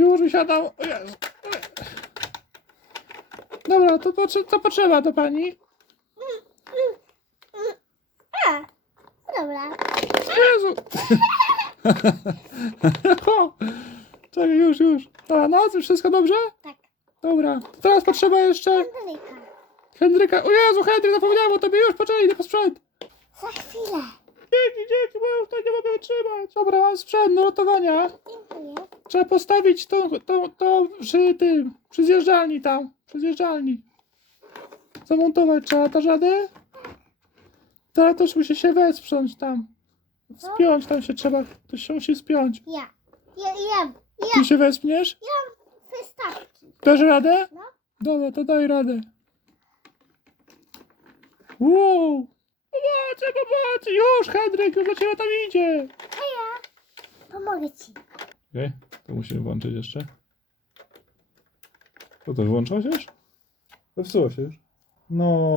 Już wysiadam. O Jezu. O Jezu. Dobra, to, potrze- to potrzeba do pani. A, dobra. O Jezu. o, czekaj, już, już. Dobra, no, to wszystko dobrze? Tak. Dobra. To teraz potrzeba jeszcze Henryka. Henryka. O Jezu, Henryk, zapomniałem o tobie. Już, poczekaj, idę po sprzęt. Za chwilę. Dzięki, dzięki, bo ja już tutaj nie mogę wytrzymać. Dobra, mam sprzęt do lotowania. Trzeba postawić to, to, to przy tym, przy zjeżdżalni tam, przy zjeżdżalni. Zamontować trzeba, dasz radę? Teraz też musi się wesprzeć tam. Spiąć tam się trzeba, to się musi spiąć. Ja. Ja, ja, ja. Ty się wespniesz? Wystawki. Dasz radę? No. Dobra, to daj radę. Wow! Pomocy, pomocy! Już, Henryk, już do ciebie tam idzie! A ja pomogę ci. Okej, to musimy włączyć jeszcze. To, wyłączyło się już? Zepsuło się już. No,